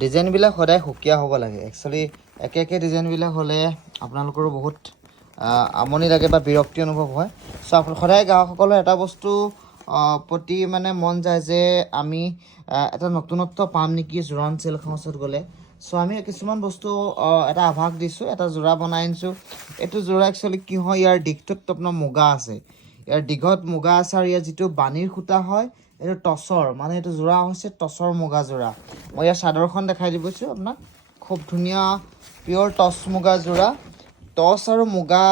ডিজাইনবিলাক সদায় সুকীয়া হ'ব লাগে একচুৱেলি একে ডিজাইনবিলাক হ'লে আপোনালোকৰো বহুত আমনি লাগে বা বিৰক্তি অনুভৱ হয় চ' সদায় গ্ৰাহকসকলৰ এটা বস্তু প্ৰতি মানে মন যায় যে আমি এটা নতুনত্ব পাম নেকি জোৰান চিল্ক হাউচত গ'লে চ' আমি কিছুমান বস্তু এটা আভাস দিছোঁ এটা যোৰা বনাই আনিছোঁ এইটো যোৰা একচুৱেলি কি হয় ইয়াৰ দিশটোত আপোনাৰ মুগা আছে ইয়াৰ দীঘত মুগা আছে আৰু ইয়াৰ যিটো বাণীৰ সূতা হয় এইটো টচৰ মানে এইটো যোৰা হৈছে টচৰ মুগা যোৰা মই ইয়াৰ চাদৰখন দেখাই দিছোঁ আপোনাক খুব ধুনীয়া পিয়'ৰ টচ মুগা যোৰা টচ আৰু মুগা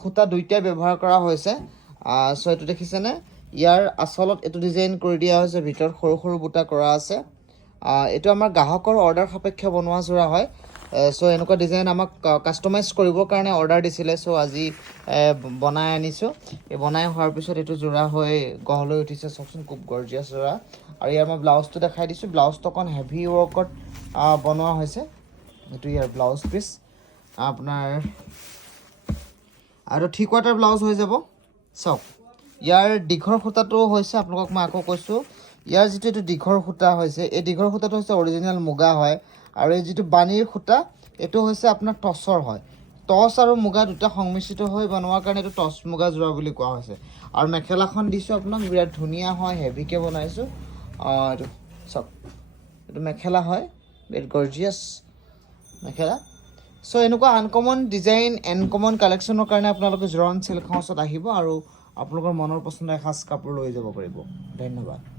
সূতা দুইটাই ব্যৱহাৰ কৰা হৈছে চ' এইটো দেখিছেনে ইয়াৰ আচলত এইটো ডিজাইন কৰি দিয়া হৈছে ভিতৰত সৰু সৰু বুটা কৰা আছে এইটো আমাৰ গ্ৰাহকৰ অৰ্ডাৰ সাপেক্ষে বনোৱা যোৰা হয় চ' এনেকুৱা ডিজাইন আমাক কাষ্টমাইজ কৰিবৰ কাৰণে অৰ্ডাৰ দিছিলে চ' আজি বনাই আনিছোঁ এই বনাই হোৱাৰ পিছত এইটো যোৰা হৈ গঢ় লৈ উঠিছে চাওকচোন খুব গৰ্জিয়াছ যোৰা আৰু ইয়াৰ মই ব্লাউজটো দেখাই দিছোঁ ব্লাউজটো অকণ হেভি ৱৰ্কত বনোৱা হৈছে এইটো ইয়াৰ ব্লাউজ পিচ আপোনাৰ আৰু থ্ৰী কোৱাৰ্টাৰ ব্লাউজ হৈ যাব চাওক ইয়াৰ দীঘৰ সূতাটো হৈছে আপোনালোকক মই আকৌ কৈছোঁ ইয়াৰ যিটো এইটো দীঘৰ সূতা হৈছে এই দীঘৰ সূতাটো হৈছে অৰিজিনেল মুগা হয় আৰু এই যিটো বাণীৰ সূতা এইটো হৈছে আপোনাৰ টচৰ হয় টচ আৰু মুগা দুটা সংমিশ্ৰিত হৈ বনোৱাৰ কাৰণে এইটো টচ মুগা যোৰা বুলি কোৱা হৈছে আৰু মেখেলাখন দিছোঁ আপোনাক বিৰাট ধুনীয়া হয় হেভিকৈ বনাইছোঁ এইটো চাওক এইটো মেখেলা হয় বিৰাট গৰ্জিয়াছ মেখেলা চ' এনেকুৱা আনকমন ডিজাইন আনকমন কালেকশ্যনৰ কাৰণে আপোনালোকে জোৰান চিল্ক হাউচত আহিব আৰু আপোনালোকৰ মনৰ পচন্দৰ এসাঁজ কাপোৰ লৈ যাব পাৰিব ধন্যবাদ